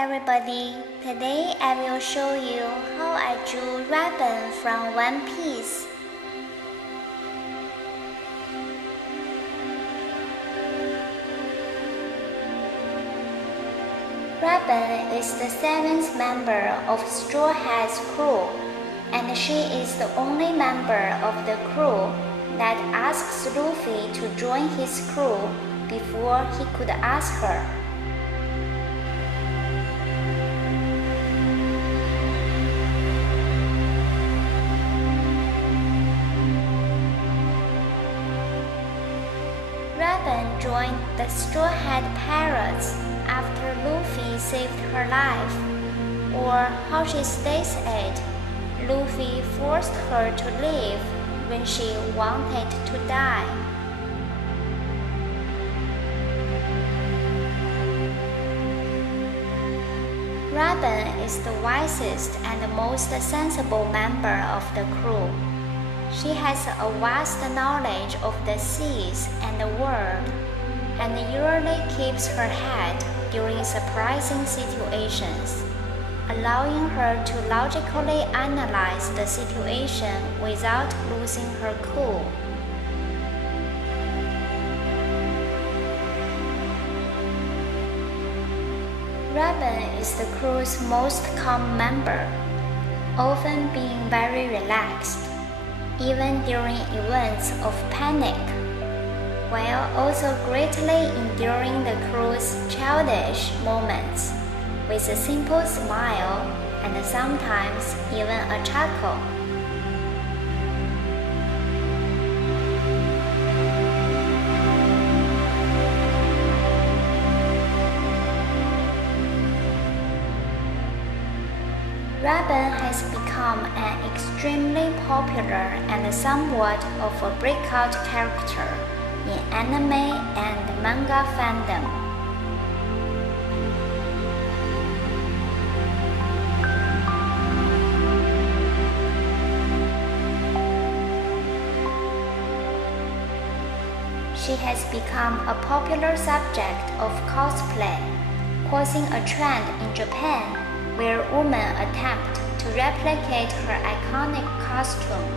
everybody, today I will show you how I drew Robin from One Piece. Robin is the seventh member of Straw Hat's crew, and she is the only member of the crew that asks Luffy to join his crew before he could ask her. Robin joined the Straw Hat Pirates after Luffy saved her life, or how she states it, Luffy forced her to leave when she wanted to die. Robin is the wisest and the most sensible member of the crew. She has a vast knowledge of the seas and the world, and usually keeps her head during surprising situations, allowing her to logically analyze the situation without losing her cool. Robin is the crew's most calm member, often being very relaxed, even during events of panic, while also greatly enduring the crew's childish moments with a simple smile and sometimes even a chuckle. Robin has become an extremely popular and somewhat of a breakout character in anime and manga fandom. She has become a popular subject of cosplay, causing a trend in Japan where women attempt to replicate her iconic costume.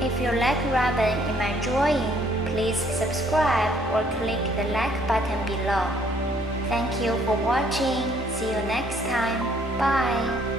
If you like Robin in my drawing, please subscribe or click the like button below. Thank you for watching. See you next time. Bye.